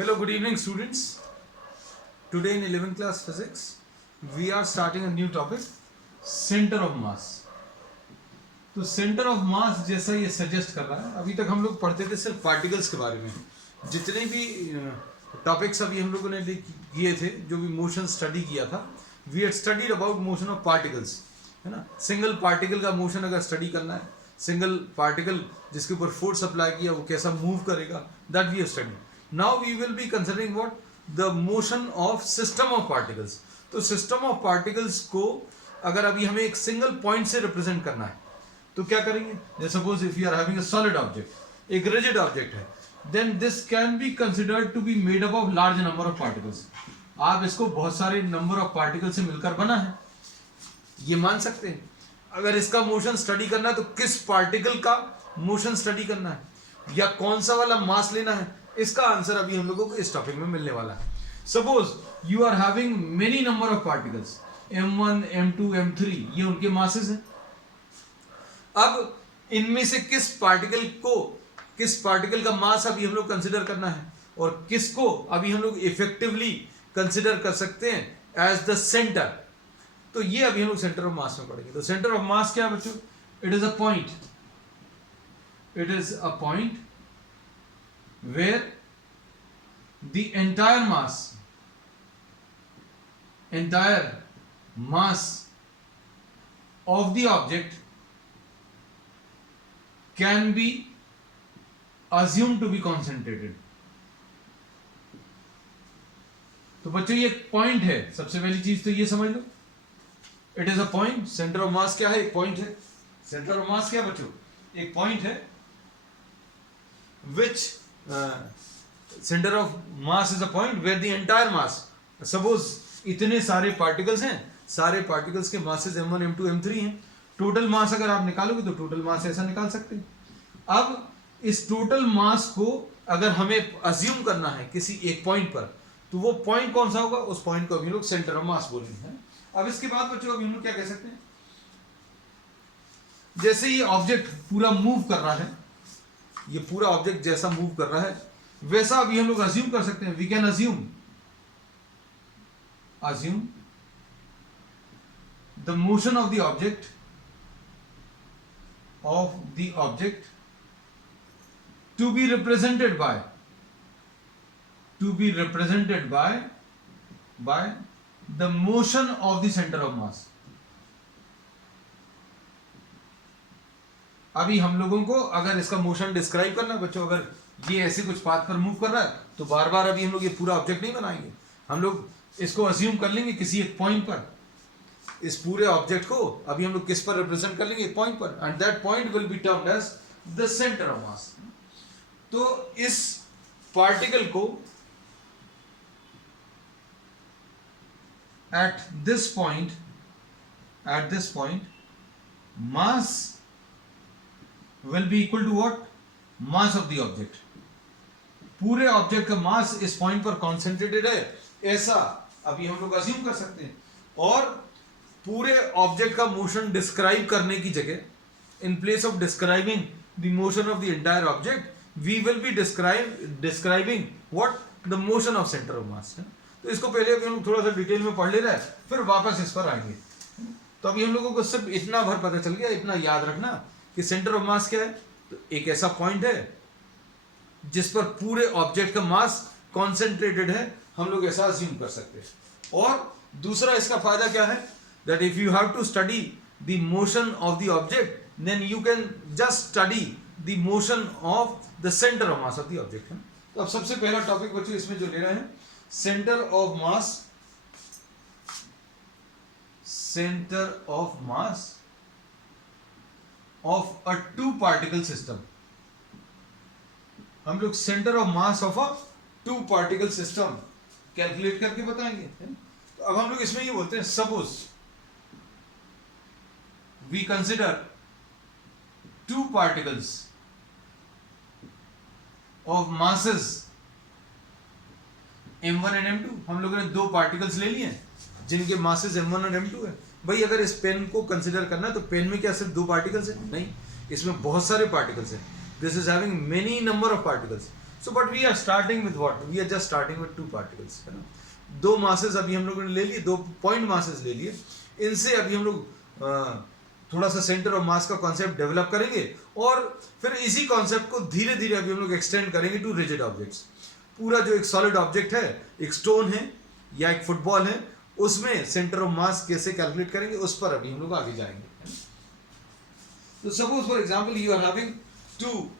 Hello, good evening, students. Today in 11th class physics, we are starting a new topic, center of mass. तो centre of मास जैसा ये suggest कर रहा है. अभी तक हम लोग पढ़ते थे सिर्फ पार्टिकल्स के बारे में. जितने भी टॉपिक्स अभी हम लोगों ने किए थे, जो भी मोशन स्टडी किया था, we had studied about motion of particles, है ना. सिंगल पार्टिकल का मोशन अगर स्टडी करना है, सिंगल पार्टिकल जिसके ऊपर फोर्स अप्लाई किया वो कैसा मूव करेगा, that we have studied. Now we will be considering what the motion of system of particles. तो सिस्टम ऑफ पार्टिकल्स को अगर अभी हमें एक सिंगल पॉइंट से रिप्रेजेंट करना है तो क्या करेंगे. Suppose if you are having a solid object, एक रिजिड ऑब्जेक्ट है, then this can be considered to be made up of large number of particles. आप इसको बहुत सारे नंबर ऑफ पार्टिकल से मिलकर बना है, ये मान सकते हैं. अगर इसका मोशन स्टडी करना है तो किस पार्टिकल का मोशन स्टडी करना है या कौन सा वाला मास लेना है, इसका आंसर अभी हम लोगों को इस टॉपिक में मिलने वाला है. Suppose you are having many number of particles, m1 m2 m3, ये उनके मासेस हैं. अब इनमें से किस पार्टिकल का मास अभी हम लोग कंसिडर करना है और किसको अभी हम लोग इफेक्टिवली कंसिडर कर सकते हैं एज द सेंटर. तो ये अभी हम लोग सेंटर ऑफ मास में पढ़ेंगे. तो सेंटर ऑफ मास क्या है बच्चों? It is a point, it is a point where the entire mass of the object can be assumed to be concentrated. तो बच्चों ये पॉइंट है. सबसे पहली चीज तो ये समझ लो, it is a point. Centre of mass क्या है? एक पॉइंट है. सेंटर ऑफ मास क्या बच्चों? एक पॉइंट है. Which centre of mass is a point where the entire mass. Suppose इतने सारे पार्टिकल्स हैं, सारे पार्टिकल्स के मासेस m1 m2 m3 हैं. टोटल मास अगर आप निकालोगे तो टोटल मास ऐसा निकाल सकते हैं. अब इस टोटल मास को अगर हमें अज्यूम करना है किसी एक पॉइंट पर, तो वो पॉइंट कौन सा होगा? उस पॉइंट को अभी लोग सेंटर ऑफ मास बोलेंगे. अब इसके बाद बच्चों अभी हम लोग क्या कह सकते हैं, जैसे ये ऑब्जेक्ट पूरा मूव कर रहा है, ये पूरा ऑब्जेक्ट जैसा मूव कर रहा है वैसा अभी हम लोग अज्यूम कर सकते हैं. We can assume the motion of the object to be represented by the motion of the center of mass. अभी हम लोगों को अगर इसका मोशन डिस्क्राइब करना है बच्चों, अगर ये ऐसे कुछ पाथ पर मूव कर रहा है तो बार बार अभी हम लोग ये पूरा ऑब्जेक्ट नहीं बनाएंगे. हम लोग इसको अज्यूम कर लेंगे किसी एक पॉइंट पर. इस पूरे ऑब्जेक्ट को अभी हम लोग किस पर रिप्रेजेंट कर लेंगे? एक पॉइंट पर. And that point will be termed as the centre of mass. तो इस पार्टिकल को at this point mass will be equal to what? Mass of the object. पूरे ऑब्जेक्ट का मास इस पॉइंट पर कॉन्सेंट्रेटेड है, ऐसा अभी हम लोग अज्यूम कर सकते हैं. और पूरे ऑब्जेक्ट का मोशन डिस्क्राइब करने की जगह, in place of describing the motion of the entire object, we will be describing what? The motion of centre of mass. तो इसको पहले अभी हम लोग थोड़ा सा डिटेल में पढ़ ले रहे हैं, फिर वापस इस पर आएंगे. तो अभी हम लोगों को सिर्फ इतना भर पता चल गया, इतना याद रखना कि सेंटर ऑफ मास क्या है. तो एक ऐसा पॉइंट है जिस पर पूरे ऑब्जेक्ट का मास कॉन्सेंट्रेटेड है, हम लोग ऐसा अज्यूम कर सकते हैं. और दूसरा इसका फायदा क्या है, that if you have to study the motion of the object, then you can just study the motion of the centre of mass of the object. तो अब सबसे पहला टॉपिक बच्चों इसमें जो ले रहे हैं, centre of mass of a two particle system. हम लोग centre of mass of a two particle system calculate करके बताएंगे. तो अब हम लोग इसमें ये बोलते हैं, suppose we consider two particles of masses m1 and m2. हम लोगों ने दो पार्टिकल्स ले लिए जिनके मासेस m1 और m2 है. भाई अगर इस पेन को कंसिडर करना है तो पेन में क्या सिर्फ दो पार्टिकल्स है? नहीं, इसमें बहुत सारे पार्टिकल्स हैं. This is having many number of particles. So but we are starting with what, we are just starting with two particles, है ना। दो मासेस अभी हम लोगों ने ले लिए, दो पॉइंट मासेस ले लिए, इनसे अभी हम लोग थोड़ा सा सेंटर ऑफ मास का कॉन्सेप्ट डेवलप करेंगे और फिर इसी कॉन्सेप्ट को धीरे धीरे अभी हम लोग एक्सटेंड करेंगे टू रिजिड ऑब्जेक्ट्स। पूरा जो एक सॉलिड ऑब्जेक्ट है, एक स्टोन है या एक फुटबॉल है, उसमें सेंटर ऑफ मास कैसे कैलकुलेट करेंगे उस पर अभी हम लोग आगे जाएंगे। तो suppose for example you are having two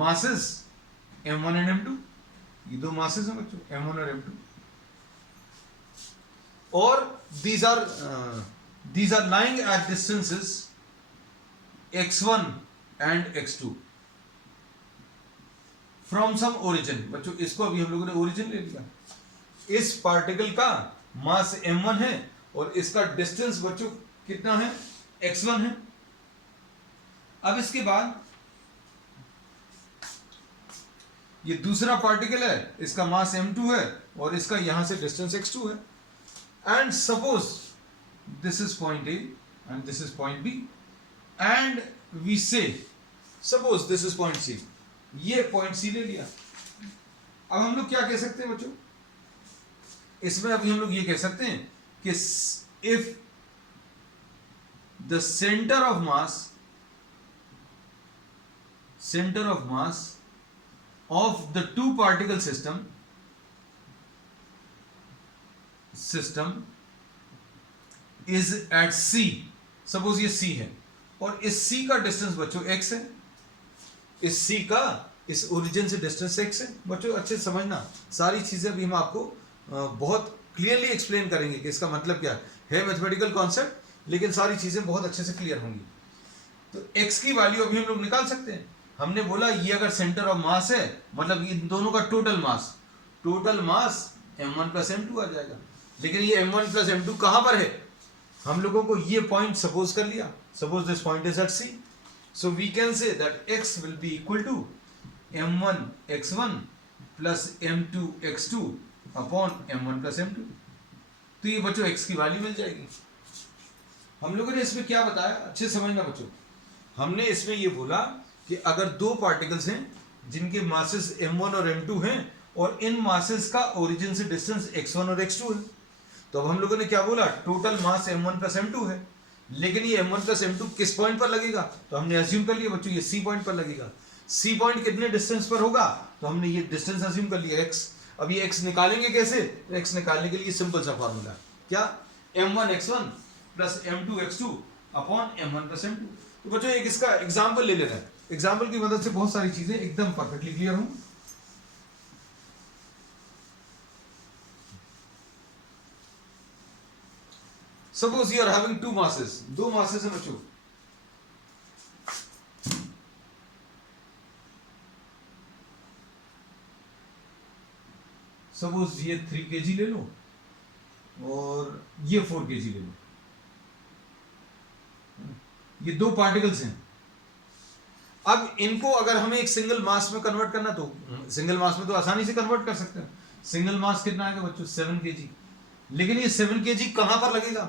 masses m1 and m2, ये दो masses हैं बच्चों, m1 और m2, और these are lying at distances x1 and x2 from some origin। बच्चों इसको अभी हम लोगों ने origin ले लिया, इस पार्टिकल का मास m1 है और इसका डिस्टेंस बच्चों कितना है, x1 है। अब इसके बाद ये दूसरा पार्टिकल है, इसका मास m2 है और इसका यहां से डिस्टेंस x2 है, and suppose this is point A and this is point B and we say suppose this is point C, ये पॉइंट C ले लिया। अब हम लोग क्या कह सकते हैं बच्चों, इसमें अभी हम लोग ये कह सकते हैं कि if the centre of mass of the two particle system is at C, suppose ये C है और इस C का डिस्टेंस बच्चों x है, इस C का इस ओरिजिन से डिस्टेंस x है। बच्चों अच्छे से समझना, सारी चीजें अभी हम आपको बहुत क्लियरली एक्सप्लेन करेंगे कि इसका मतलब क्या है मैथमेटिकल कॉन्सेप्ट, लेकिन सारी चीजें बहुत अच्छे से क्लियर होंगी। तो x की वैल्यू अभी हम लोग निकाल सकते हैं। हमने बोला ये अगर सेंटर ऑफ मास है, मतलब इन दोनों का total mass m1 plus m2 आ जाएगा, लेकिन ये m1 प्लस m2 कहां पर है, हम लोगों को ये पॉइंट सपोज कर लिया, suppose this point is at C, so we can say that x will be equal to m1 x1 plus m2 x2 upon m1 plus m2। तो ये बच्चों x की वैल्यू मिल जाएगी। हम लोगों ने इसमें क्या बताया, अच्छे समझना बच्चों, हमने इसमें ये बोला कि अगर दो पार्टिकल्स हैं जिनके मासेस m1 और m2 हैं और इन मासेस का ओरिजिन से डिस्टेंस x1 और x2 है, तो अब हम लोगों ने क्या बोला, total mass m1 plus m2 है, लेकिन ये m1 प्लस m2 किस पॉइंट पर लगेगा, तो हमने अज्यूम कर लिया बच्चों ये C पॉइंट पर लगेगा। C पॉइंट कितने डिस्टेंस पर होगा, तो हमने ये डिस्टेंस अज्यूम कर लिया x। अब ये x निकालेंगे कैसे, तो x निकालने के लिए सिंपल सा फॉर्मूला क्या, m1 x1 plus m2 x2 upon m1 plus m2। तो बच्चों एक इसका एग्जाम्पल ले लेते हैं, एग्जाम्पल की मदद से बहुत सारी चीजें एकदम परफेक्टली क्लियर हों। Suppose you are having two masses, दो मासेस हैं बच्चों, सपोज ये 3 kg ले लो और ये 4 kg ले लो, ये दो पार्टिकल्स हैं। अब इनको अगर हमें एक सिंगल मास में कन्वर्ट करना, तो सिंगल मास में तो आसानी से कन्वर्ट कर सकते हैं। सिंगल मास कितना आएगा बच्चों, 7 kg, लेकिन ये 7 kg कहां पर लगेगा,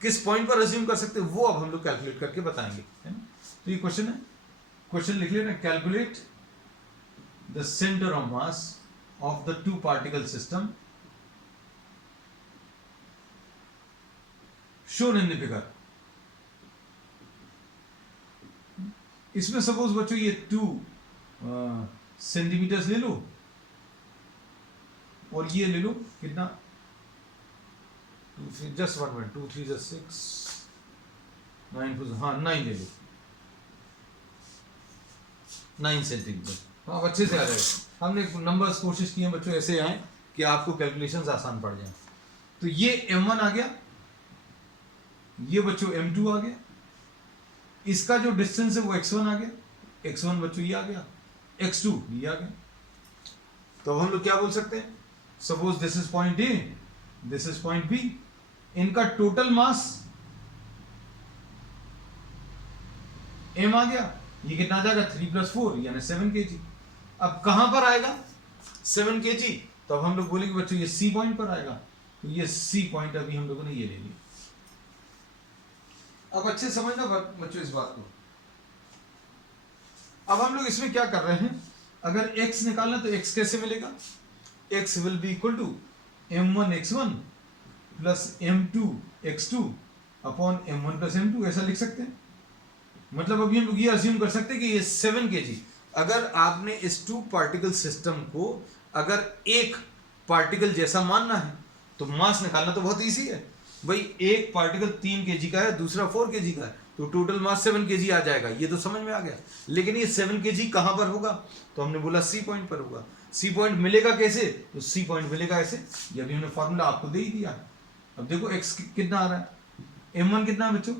किस पॉइंट पर अज्यूम कर सकते हैं, वो अब हम लोग कैलकुलेट करके बताएंगे, है ना। तो ये क्वेश्चन है, क्वेश्चन लिख लेना, calculate the centre of mass of the two particle system shown in the figure. इसमें सपोज बच्चों ये 2 सेंटीमीटर्स ले लो और ये ले लो कितना, 2 3 जस्ट 1 मिनट, 2 3 6 9 हाँ 9 ले लो, 9 सेंटीमीटर। हाँ अच्छे से आ जाएगा, हमने नंबर्स कोशिश की है बच्चों ऐसे आए कि आपको कैलकुलेशंस आसान पड़ जाए। तो ये m1 आ गया, ये बच्चों m2 आ गया, इसका जो डिस्टेंस है वो x1 आ गया, x1 बच्चों ये आ गया, x2 ये आ गया। तो अब हम लोग क्या बोल सकते हैं, suppose this is point A, this is point B, इनका टोटल मास m आ गया, ये कितना आ जाएगा 3 + 4 यानी 7 kg। अब कहां पर आएगा 7 kg, तो अब हम लोग बोलेंगे बच्चों ये C पॉइंट पर आएगा, तो ये C पॉइंट अभी हम लोगों ने ये ले लिया। अब अच्छे समझना बच्चों इस बात को, अब हम लोग इसमें क्या कर रहे हैं, अगर x निकालना तो x कैसे मिलेगा, x will be equal to m1 x1 plus m2 x2 upon m1 plus m2, ऐसा लिख सकते हैं। मतलब अभी हम लोग ये अज्यूम कर सकते हैं कि ये 7 kg, अगर आपने इस 2 पार्टिकल सिस्टम को अगर एक पार्टिकल जैसा मानना है तो मास निकालना तो बहुत इजी है भाई, एक पार्टिकल 3 kg का है, दूसरा 4 kg का है, तो टोटल मास 7 kg आ जाएगा, ये तो समझ में आ गया। लेकिन ये 7 kg कहां पर होगा, तो हमने बोला सी पॉइंट पर होगा। सी पॉइंट मिलेगा कैसे, तो सी पॉइंट मिलेगा ऐसे, ये अभी हमने फॉर्मूला आपको दे ही दिया। अब देखो x कितना आ रहा है, m1 कितना है बच्चों,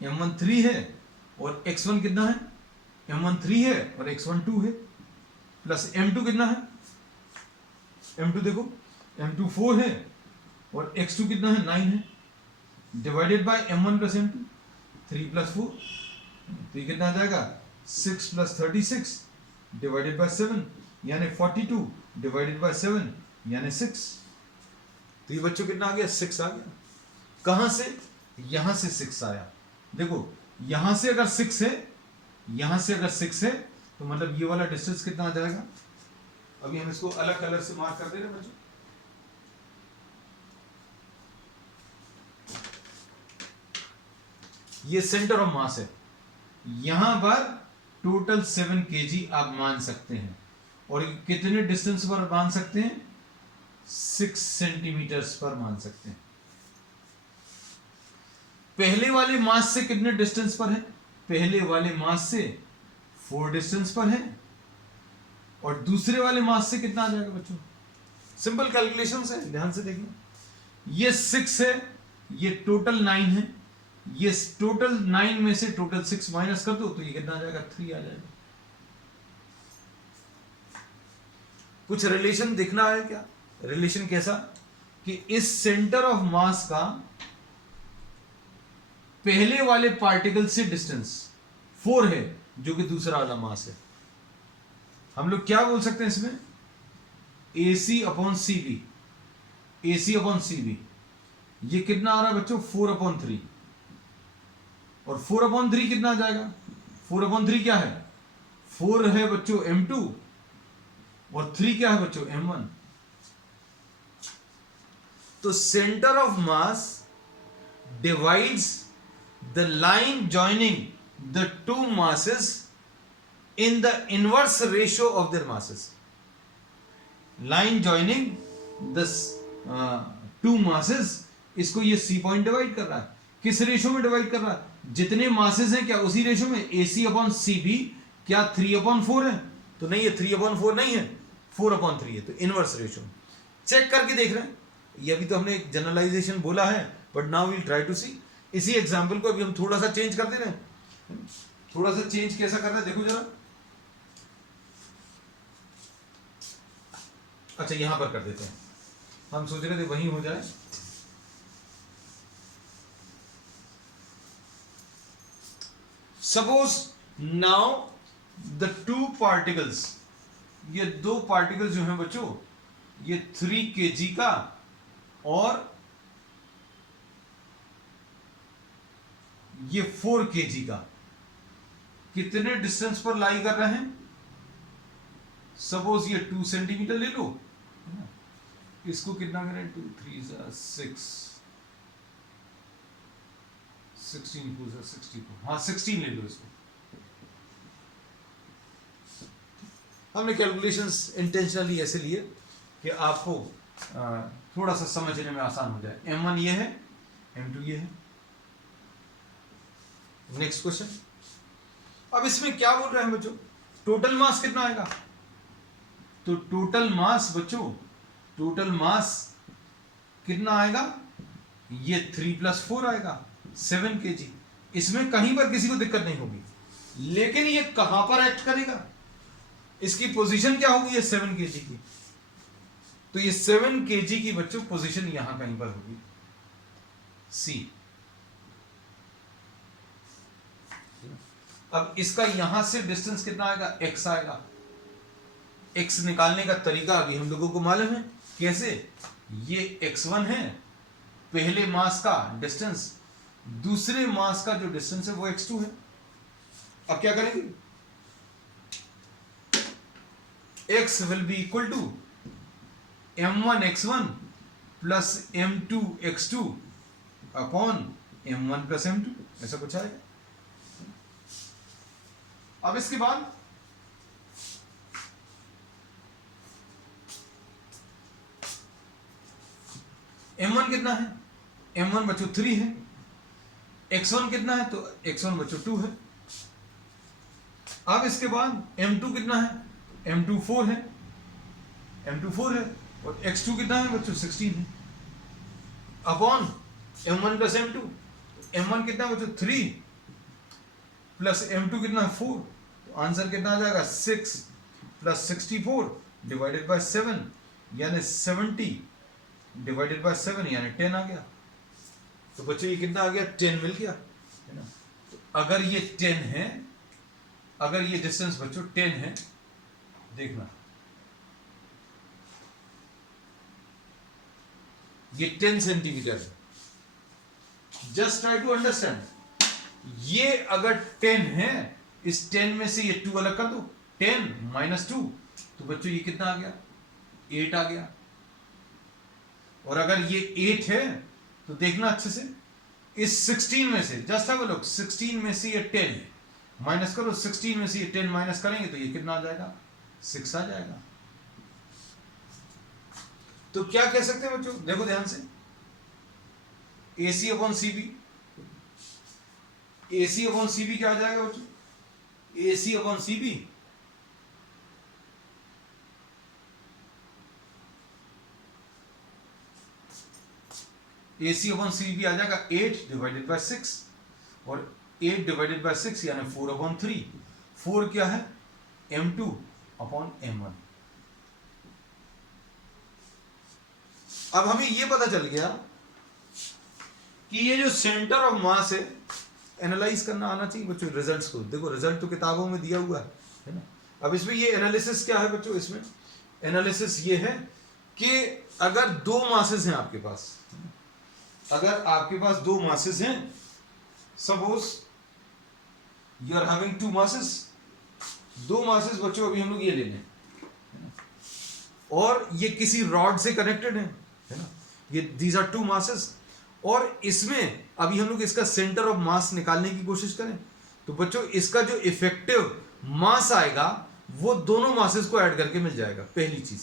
m1 3 है, और x1 कितना है, m1 3 है और x1 2 है, प्लस m2 कितना है, m2 देखो m2 4 है और x2 कितना है 9 है, divided by m1 plus m2 3 plus 4, तो ये कितना आ जाएगा 6 प्लस 36 डिवाइडेड बाय 7 यानी 42 डिवाइडेड बाय 7 यानी 6, तो ये बच्चों कितना आ गया 6 आ गया। कहां से, यहां से 6 आया। देखो यहां से अगर 6 है, यहां से अगर 6 है तो मतलब ये वाला डिस्टेंस कितना आ जाएगा, अभी हम इसको अलग कलर से मार्क कर दे रहे हैं बच्चों, ये सेंटर ऑफ मास है, यहां पर टोटल 7 kg आप मान सकते हैं, और कितने डिस्टेंस पर मान सकते हैं, 6 सेंटीमीटर्स पर मान सकते हैं। पहले वाले मास से कितने डिस्टेंस पर है, पहले वाले मास से 4 डिस्टेंस पर है, और दूसरे वाले मास से कितना आ जाएगा बच्चों, सिंपल कैलकुलेशन है, ध्यान से देखिए, ये 6 है, ये टोटल 9 है, ये टोटल 9 में से टोटल 6 माइनस कर दो तो ये कितना आ जाएगा 3 आ जाएगा। कुछ रिलेशन दिखना है क्या, रिलेशन कैसा, कि इस सेंटर ऑफ मास का पहले वाले पार्टिकल से डिस्टेंस 4 है, जो कि दूसरा वाला मास है, हम लोग क्या बोल सकते हैं इसमें, AC upon CV, AC upon CV, ये कितना आ रहा है बच्चों 4/3, और 4/3 कितना आ जाएगा, 4/3 क्या है, 4 है बच्चों m2 और 3 क्या है बच्चों m1। तो centre of mass divides the line joining the 2 masses in the inverse ratio of their masses। Line joining the 2 masses, इसको ये C पॉइंट डिवाइड कर रहा है, किस रेशियो में डिवाइड कर रहा है, जितने मासेस हैं क्या उसी रेशियो में, AC अपॉन CV क्या 3/4 है, तो नहीं है 3/4 नहीं है, 4/3 है, तो इनवर्स रेशियो। चेक करके देख रहे हैं, ये अभी तो हमने एक जनरलाइजेशन बोला है, but now we'll try to see. इसी एग्जांपल को अभी हम थोड़ा सा चेंज कर दे रहे हैं, थोड़ा सा चेंज कैसा करना है देखो जरा, अच्छा यहां पर कर देते हैं, हम सोच रहे थे वहीं हो जाए, सपोज नाउ द 2 पार्टिकल्स, ये 2 पार्टिकल्स जो हैं बच्चों, ये 3 kg का और ये 4 kg का, कितने डिस्टेंस पर लाई कर रहे हैं, सपोज ये 2 सेंटीमीटर ले लो, इसको कितना करें 2 3 6 16 2 64, हाँ 16 ले लो इसको। हमने कैलकुलेशंस इंटेंशनली ऐसे लिए कि आपको थोड़ा सा समझने में आसान हो जाए। m1 ये है, m2 ये है। नेक्स्ट क्वेश्चन, अब इसमें क्या बोल रहे हैं बच्चों, टोटल मास कितना आएगा, तो टोटल मास बच्चों, टोटल मास कितना आएगा, ये 3 + 4 आएगा 7 kg। इसमें कहीं पर किसी को दिक्कत नहीं होगी, लेकिन ये कहां पर एक्ट करेगा, इसकी पोजीशन क्या होगी, ये 7 kg की, तो ये 7 kg की बच्चों पोजीशन यहां कहीं पर होगी C। अब इसका यहां से डिस्टेंस कितना आएगा, x आएगा। x निकालने का तरीका अभी हम लोगों को मालूम है, कैसे, ये x1 है पहले मास का डिस्टेंस, दूसरे मास का जो डिस्टेंस है वो x2 है। अब क्या करेंगे, x will be equal to m1 x1 plus m2 x2 upon m1 plus m2, ऐसा कुछ आएगा। अब इसके बाद m1 कितना है, m1 बच्चों 3 है, x1 कितना है, तो x1 बच्चों 2 है। अब इसके बाद m2 कितना है, m2 4 है, m2 4 है, और x2 कितना है बच्चों 16 है, upon m1 plus m2, m1 कितना है बच्चों 3 प्लस m2 कितना है 4, तो आंसर कितना आ जाएगा 6 प्लस 64 डिवाइडेड बाय 7 यानी 70 डिवाइडेड बाय 7 यानी 10 आ गया। तो बच्चों ये कितना आ गया, 10 मिल गया, है ना। तो अगर ये 10 है, अगर ये डिस्टेंस बच्चों 10 है, देखना ये 10 सेंटीमीटर है। जस्ट ट्राई टू अंडरस्टैंड, ये अगर 10 है, इस 10 में से ये 2 अलग कर दो, 10 माइनस 2, तो बच्चों ये कितना आ गया, 8 आ गया। और अगर ये 8 है तो देखना अच्छे से, इस 16 में से जस्ट हैव अ लुक, 16 में से ये 10 है, माइनस करो, 16 में से ये 10 माइनस करेंगे तो ये कितना आ जाएगा, 6 आ जाएगा। तो क्या कह सकते हैं बच्चों, देखो ध्यान से, AC upon CB, AC upon CB क्या आ जाएगा बच्चों, AC upon CB AC upon CB आ जाएगा 8 डिवाइडेड बाय 6, और 8 डिवाइडेड बाय 6 यानी 4 अपॉन 3, 4 क्या है, m2 अपॉन m1। अब हमें यह पता चल गया कि ये जो सेंटर ऑफ मास है, एनालाइज करना आना चाहिए बच्चों रिजल्ट्स को। देखो रिजल्ट तो किताबों में दिया हुआ है ना। अब इसमें ये एनालिसिस क्या है बच्चों, इसमें एनालिसिस ये है कि अगर दो मासेस हैं आपके पास, अगर आपके पास दो मासेस हैं, suppose you are having 2 masses, 2 masses बच्चों अभी हम लोग ये ले लें, और ये किसी रॉड से कनेक्टेड है ना, ये दीज आर 2 मासेस, और इसमें अभी हम लोग इसका सेंटर ऑफ मास निकालने की कोशिश करें, तो बच्चों इसका जो इफेक्टिव मास आएगा वो दोनों मासेस को ऐड करके मिल जाएगा, पहली चीज।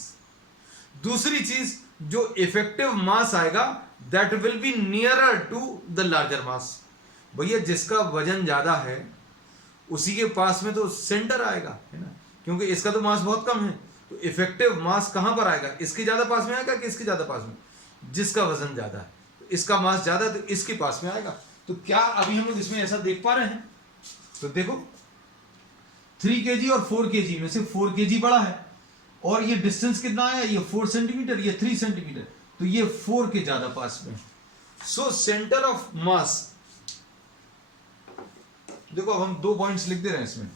दूसरी चीज, जो इफेक्टिव मास आएगा that will be nearer to the larger mass. भैया जिसका वजन ज्यादा है उसी के पास में तो सेंटर आएगा, है ना, क्योंकि इसका तो मास बहुत कम है, तो इफेक्टिव मास कहां पर आएगा, इसके ज्यादा पास में आएगा कि इसके ज्यादा पास में, जिसका वजन ज्यादा है, इसका मास ज्यादा है तो इसके पास में आएगा। तो क्या अभी हम लोग इसमें ऐसा देख पा रहे हैं, तो देखो 3 kg और 4 kg में से 4 kg बड़ा है, और ये डिस्टेंस कितना आया, ये 4 सेंटीमीटर, ये 3 सेंटीमीटर, तो ये 4 के ज्यादा पास में। सो सेंटर ऑफ मास, देखो अब हम 2 पॉइंट्स लिख दे रहे हैं इसमें,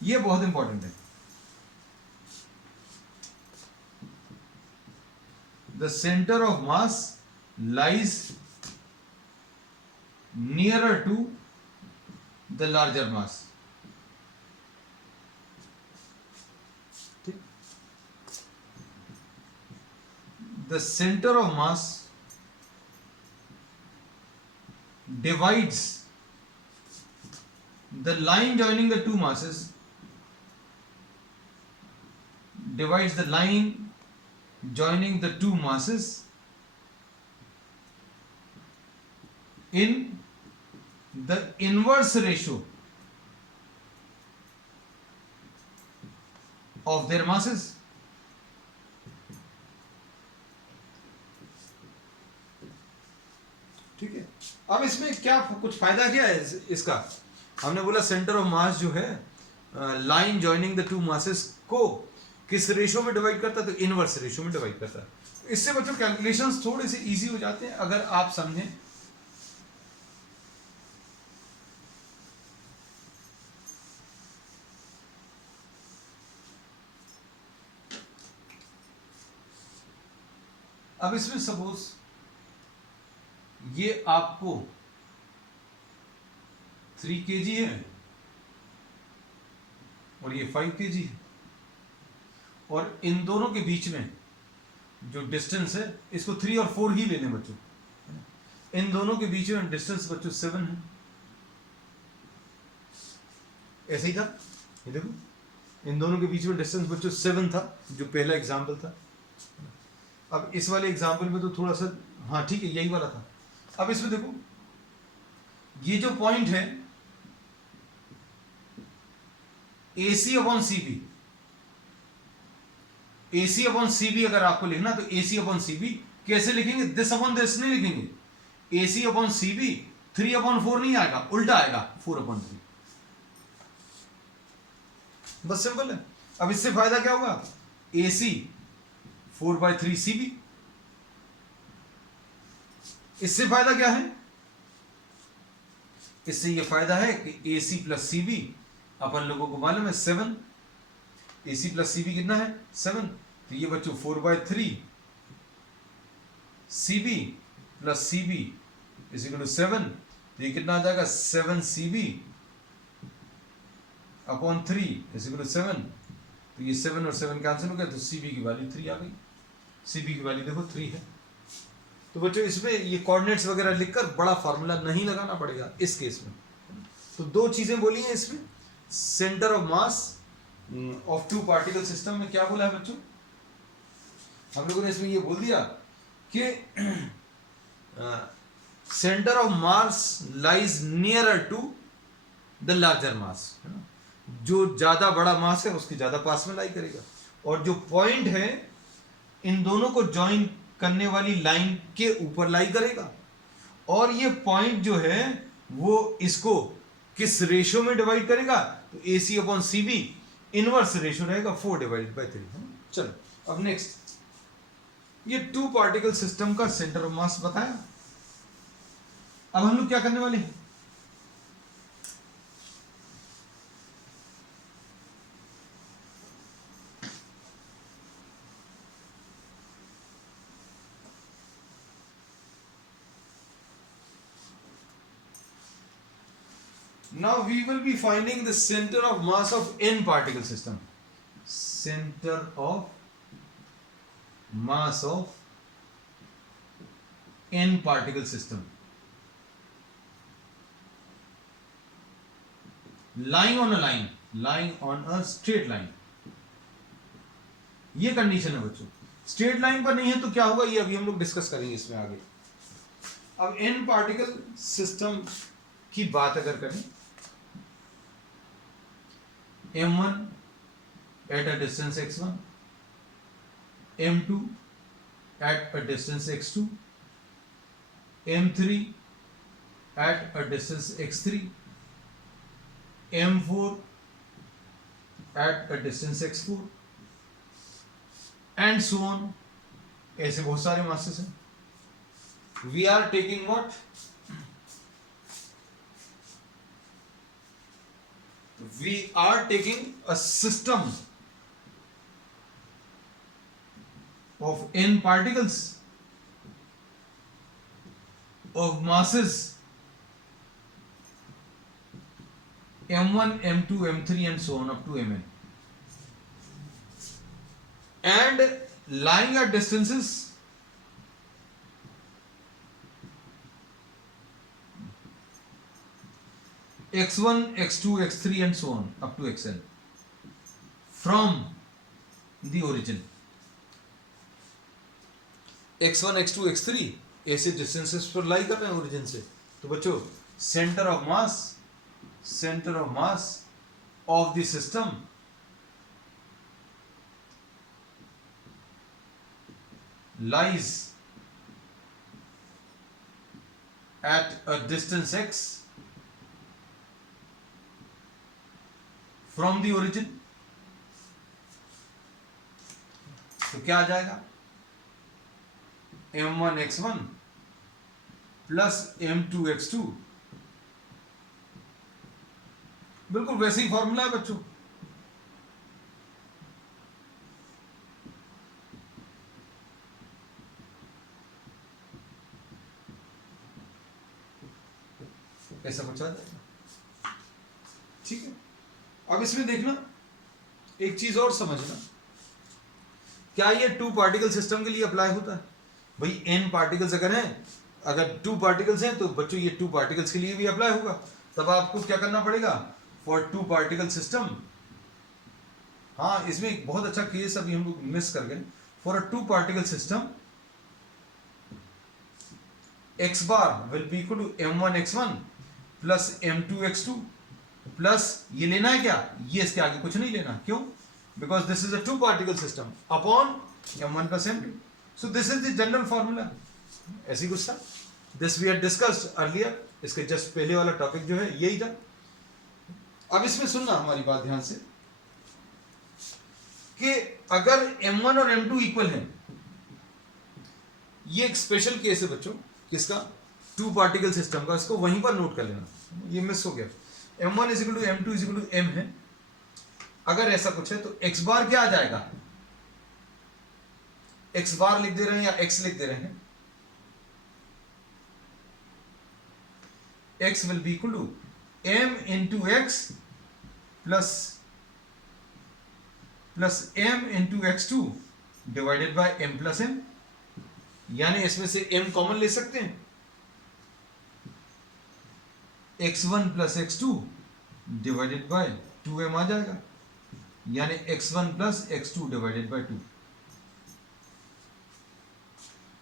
ये बहुत इंपॉर्टेंट है। The centre of mass lies nearer to the larger mass। The center of mass divides the line joining the two masses, divides the line joining the two masses in the inverse ratio of their masses। ठीक है, अब इसमें क्या कुछ फायदा क्या है इसका, हमने बोला सेंटर ऑफ मास जो है line joining the two masses को किस रेशियो में डिवाइड करता है, तो इनवर्स रेशियो में डिवाइड करता है। इससे बच्चों कैलकुलेशंस थोड़े से इजी हो जाते हैं अगर आप समझें। अब इसमें सपोज ये आपको 3 kg है और ये 5 kg है, और इन दोनों के बीच में जो डिस्टेंस है, इसको 3 और 4 ही लेने बच्चों, इन दोनों के बीच में डिस्टेंस बच्चों 7 है। ऐसे ही था, ये देखो इन दोनों के बीच में डिस्टेंस बच्चों 7 था, जो पहला एग्जाम्पल था। अब इस वाले एग्जाम्पल में तो थोड़ा सा, हाँ ठीक है यही वाला था। अब इसमें देखो ये जो पॉइंट है AC upon CB, AC upon CB अगर आपको लिखना तो AC अपॉन CB कैसे लिखेंगे, दिस अपॉन दिस नहीं लिखेंगे, AC अपॉन CB 3 अपॉन 4 नहीं आएगा, उल्टा आएगा 4 अपॉन 3, बस सिंपल है। अब इससे फायदा क्या होगा, AC 4/3 CB, इससे फायदा क्या है, इससे ये फायदा है कि AC प्लस CB अपन लोगों को मालूम है 7, AC प्लस CB कितना है 7, तो ये बच्चों 4/3 CB plus CB is equal to 7, तो ये कितना आ जाएगा 7 CB upon 3 is equal to 7, तो ये 7 और 7 कैंसिल हो गया, तो CB की वैल्यू 3 आ गई। CB की वैल्यू देखो 3 है। तो बच्चों इसमें ये कोऑर्डिनेट्स वगैरह लिखकर बड़ा फार्मूला नहीं लगाना पड़ेगा इस केस में। तो दो चीजें बोली हैं इसमें, centre of mass of two particle system में क्या बोला है बच्चों, हम लोगों ने इसमें ये बोल दिया कि centre of mass lies nearer to the larger mass, है ना, जो ज्यादा बड़ा मास है उसके ज्यादा पास में लाई करेगा, और जो पॉइंट है इन दोनों को ज्वाइन करने वाली लाइन के ऊपर लाई करेगा, और ये पॉइंट जो है वो इसको किस रेशियो में डिवाइड करेगा, तो AC upon CB inverse ratio रहेगा 4/3। चलो अब नेक्स्ट, ये टू पार्टिकल सिस्टम का सेंटर ऑफ मास बताया। अब हम लोग क्या करने वाले हैं, now we will be finding the center of mass of n particle system, center of mass of n particle system lying on a line, lying on a straight line। ये condition है बच्चों, स्ट्रेट लाइन पर नहीं है तो क्या होगा ये अभी हम लोग डिस्कस करेंगे इसमें आगे। अब n पार्टिकल सिस्टम की बात अगर करें, M1 at a distance x1, M2 at a distance x2, M3 at a distance x3, M4 at a distance x4 and so on, ऐसे बहुत सारे मासेस हैं। We are taking what? We are taking a system of n particles of masses M1, M2, M3 and so on up to Mn, and lying at distances x1, x2, x3 and so on up to xn from the origin। x1, x2, x3 ऐसे distances पर लाई कर रहे हैं origin से, तो बच्चों centre of mass of the system lies at a distance x from the origin, तो क्या आ जाएगा M1 x1 plus M2 x2, बिल्कुल वैसे ही फॉर्मूला है बच्चों। ऐसा कुछ आ जाएगा, ठीक है। अब इसमें देखना एक चीज और समझना, क्या ये 2 पार्टिकल सिस्टम के लिए अप्लाई होता है? भाई n पार्टिकल्स अगर हैं, अगर 2 पार्टिकल्स हैं तो बच्चों ये 2 पार्टिकल्स के लिए भी अप्लाई होगा। तब आपको क्या करना पड़ेगा? फॉर 2 पार्टिकल सिस्टम, हाँ इसमें एक बहुत अच्छा केस अभी हम लोग मिस कर गए। For a 2 particle system x bar will be equal to m1 x1 plus m2 x2 plus ये लेना है क्या? ये इसके आगे कुछ नहीं लेना। क्यों? Because this is a 2 particle system upon m1 plus m2। So this is the general formula. ऐसी कुछ था, this we had discussed earlier. इसके जस्ट पहले वाला टॉपिक जो है यही था। अब इसमें सुनना हमारी बात ध्यान से कि अगर m1 और m2 इक्वल है, ये एक स्पेशल केस है बच्चों किसका? 2 पार्टिकल सिस्टम का। इसको वहीं पर नोट कर लेना, ये मिस हो गया। m1 is equal to m2 is equal to m है। अगर ऐसा कुछ है तो x बार क्या आ जाएगा? x बार लिख दे रहे हैं या x लिख दे रहे हैं? x will be equal to m into x plus m into x2 divided by m plus m। यानी इसमें से m कॉमन ले सकते हैं, x1 plus x2 divided by 2m आ जाएगा, यानी x1 plus x2 divided by 2।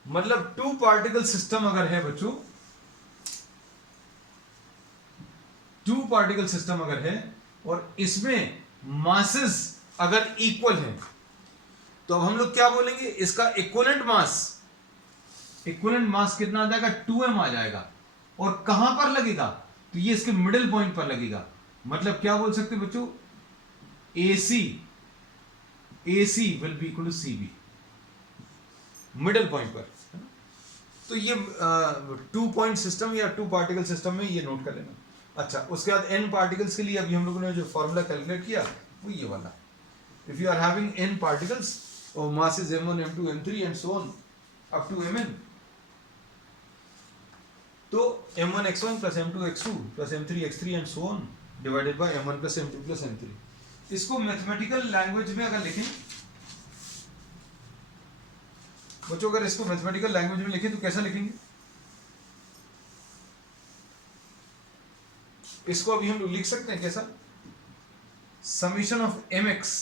मतलब 2 पार्टिकल सिस्टम अगर है बच्चों, 2 पार्टिकल सिस्टम अगर है और इसमें मासेस अगर इक्वल है, तो अब हम लोग क्या बोलेंगे? इसका इक्विवेलेंट मास कितना आ जाएगा? 2m आ जाएगा। और कहां पर लगेगा? तो ये इसके मिडिल पॉइंट पर लगेगा। मतलब क्या बोल सकते हैं बच्चों? AC will be equal to CB, middle point पर। तो ये 2 पॉइंट सिस्टम या 2 पार्टिकल सिस्टम में ये नोट कर लेना। अच्छा, उसके बाद n पार्टिकल्स के लिए अभी हम लोगों ने जो फॉर्मूला कैलकुलेट किया वो ये वाला। If you are having n particles और masses m1 m2 m3 and so on up to mn, तो m1 x1 plus m2 x2 plus m3 x3 and so on divided by m1 plus m2 plus m3। इसको mathematical language में अगर लिखें बच्चों, अगर इसको mathematical language में लिखें तो कैसा लिखेंगे? इसको अभी हम लोग लिख सकते हैं कैसा? समीशन ऑफ mx,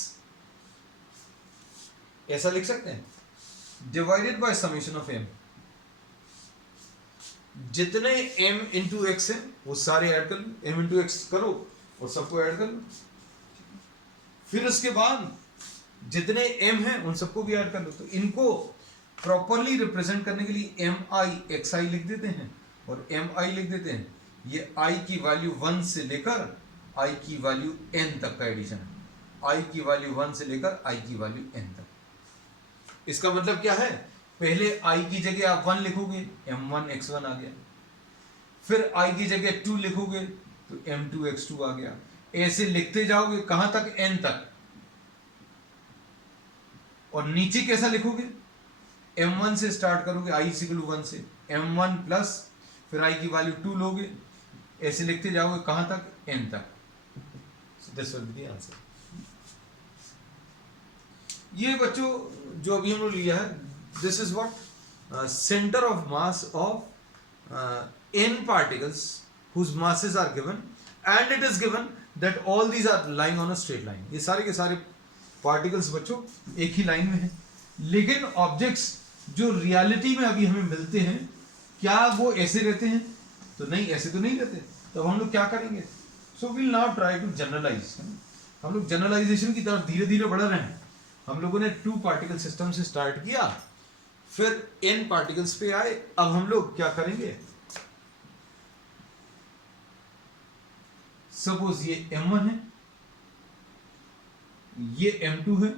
ऐसा लिख सकते हैं, divided by summation of m। जितने m इंटू एक्स है वो सारे ऐड कर लो, m इंटू एक्स करो और सबको ऐड कर लो। फिर उसके बाद जितने m हैं उन सबको भी ऐड कर लो। तो इनको प्रॉपरली रिप्रेजेंट करने के लिए mi xi लिख देते हैं और mi लिख देते हैं। ये i की वैल्यू 1 से लेकर i की वैल्यू n तक का एडिशन है। i की वैल्यू 1 से लेकर i की वैल्यू n तक। इसका मतलब क्या है? पहले i की जगह आप 1 लिखोगे, m1 x1 आ गया। फिर i की जगह 2 लिखोगे तो m2 x2 आ गया। ऐसे लिखते जाओगे कहां तक? n तक। और नीचे कैसा लिखोगे? m1 से स्टार्ट करोगे, i इक्वल टू 1 से m1 प्लस फिर i की वैल्यू 2 लोगे, ऐसे लिखते जाओगे कहां तक? n तक। So this will be the answer। ये बच्चों जो अभी हमने लिया है, this is what centre of mass of n particles whose masses are given and it is given that all these are lying on a straight line। ये सारे के सारे पार्टिकल्स बच्चों एक ही लाइन में हैं, लेकिन ऑब्जेक्ट्स जो रियलिटी में अभी हमें मिलते हैं क्या वो ऐसे रहते हैं? तो नहीं, ऐसे तो नहीं रहते। तो हम लोग क्या करेंगे? So will now try to generalise. हम लोग जनरलाइजेशन की तरफ धीरे धीरे बढ़ रहे हैं। हम लोगों ने 2 पार्टिकल सिस्टम से स्टार्ट किया, फिर n पार्टिकल्स पे आए। अब हम लोग क्या करेंगे? सपोज ये m1 है, ये m2 है,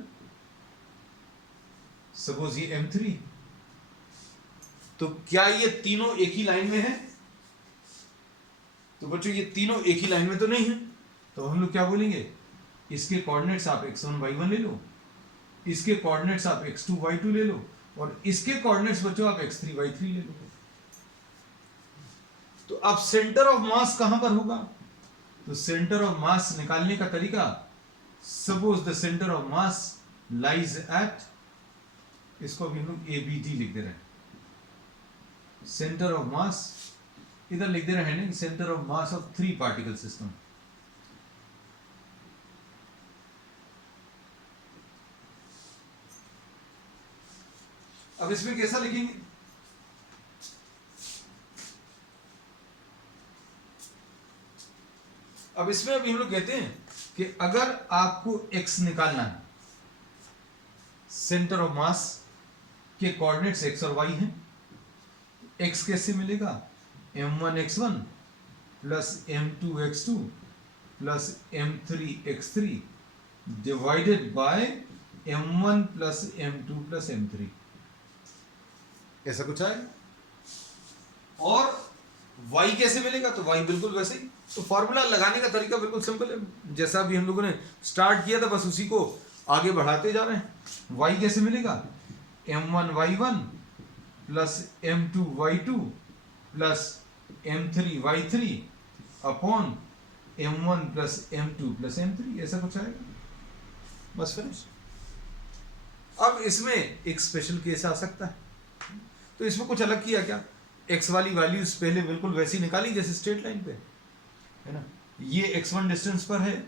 सपोज ये m3। तो क्या ये तीनों एक ही लाइन में है? तो बच्चों ये तीनों एक ही लाइन में तो नहीं है। तो हम लोग क्या बोलेंगे? इसके कोऑर्डिनेट्स आप x1 y1 ले लो, इसके कोऑर्डिनेट्स आप x2 y2 ले लो और इसके कोऑर्डिनेट्स बच्चों आप x3 y3 ले लो। तो अब सेंटर ऑफ मास कहां पर होगा? तो सेंटर ऑफ मास निकालने का तरीका, suppose the centre of mass lies at इसको अभी हम लोग ABD लिख दे रहे हैं, सेंटर ऑफ मास, इधर लिख दे रहे हैं heading centre of mass of 3 particle system. अब इसमें कैसा लिखेंगे, अब इसमें अभी हम लोग कहते हैं कि अगर आपको x निकालना है, सेंटर ऑफ मास के कोऑर्डिनेट्स x और y हैं, x कैसे मिलेगा, m1 x1 plus m2 x2 plus m3 x3 divided by m1 plus m2 plus m3, ऐसा कुछ आएगा। और y कैसे मिलेगा, तो y बिल्कुल वैसे ही, तो फॉर्मूला लगाने का तरीका बिल्कुल सिंपल है, जैसा भी हम लोगों ने स्टार्ट किया था बस उसी को आगे बढ़ाते जा रहे हैं। y कैसे मिलेगा, m1 y1 plus m2 y2 plus m3 y3 upon m1 plus m2 plus m3, ऐसा कुछ आएगा, बस फिनिश। अब इसमें एक स्पेशल केस आ सकता है, तो इसमें कुछ अलग किया क्या, x वाली वैल्यूज पहले बिल्कुल वैसी निकाली जैसे स्ट्रेट लाइन पे है ना, ये x1 डिस्टेंस पर है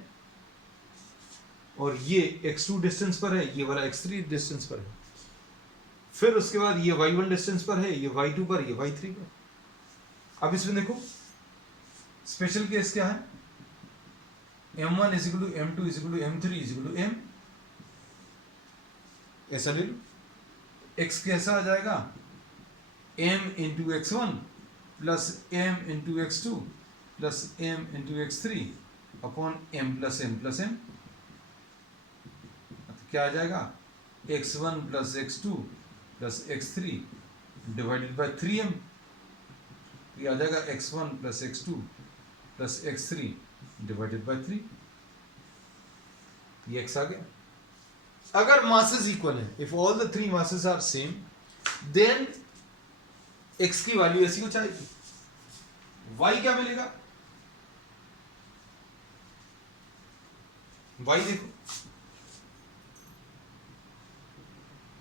और ये x2 डिस्टेंस पर है, ये वाला x3 डिस्टेंस पर है, फिर उसके बाद ये y1 डिस्टेंस पर है, ये y2 पर, ये y3 पर। अब इसमें देखो स्पेशल केस क्या है, m1 is equal to m2 is equal to m3 is equal to m, ऐसा ले लो। x कैसा आ जाएगा, m into x1 plus m into x2 plus m into x3 upon m plus m plus m, क्या आ जाएगा, x1 plus x2 plus x3 divided by 3m, ये आ जाएगा x1 plus x2 plus x3 divided by 3, ये x आ गया। अगर masses equal है, if all the 3 masses are same, then x की वैल्यू ऐसी कुछ आएगी, y क्या मिलेगा, y देखो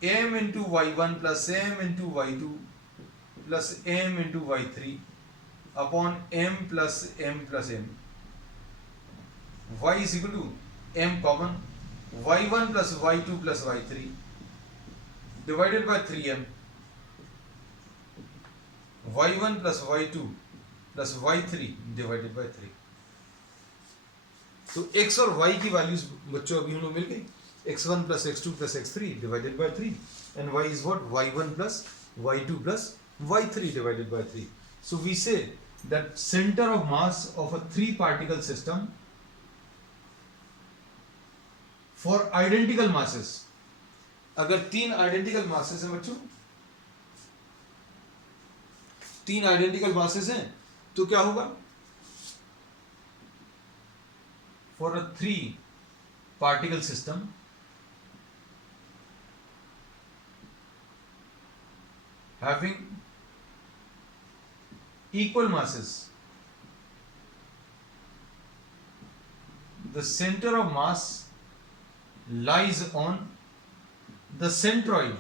m into y1 plus m into y2 plus m into y3 upon m plus m plus m, y is equal to m common, y1 plus y2 plus y3 divided by 3m, y1 plus y2 plus y3 divided by 3। तो x और y की values बच्चों अभी हम लोग मिल गई, x1 plus x2 plus x3 divided by 3 and y is what, y1 plus y2 plus y3 divided by 3। So we say that center of mass of a 3 particle system for identical masses, अगर 3 identical masses हैं बच्चों, 3 identical masses हैं, तो क्या होगा, for a 3 particle system having equal masses, the center of mass lies on the centroid।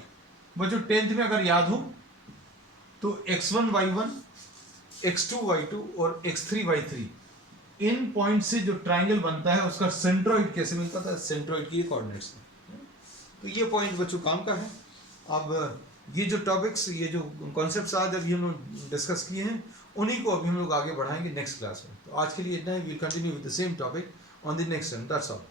बच्चों 10th में अगर याद हो तो x1 y1 x2 y2 और x3 y3 इन पॉइंट से जो ट्राइंगल बनता है उसका सेंट्रोइड कैसे मिलता था, सेंट्रोइड की कोऑर्डिनेट्स, तो ये पॉइंट बच्चों काम का है। अब ये जो टॉपिक्स, ये जो कॉन्सेप्ट्स आज अभी हम लोग डिस्कस किए हैं, उन्हीं को अभी हम लोग आगे बढ़ाएंगे नेक्स्ट क्लास में। तो आज के लिए इतना ही, we'll continue with the same topic on the next time, that's all.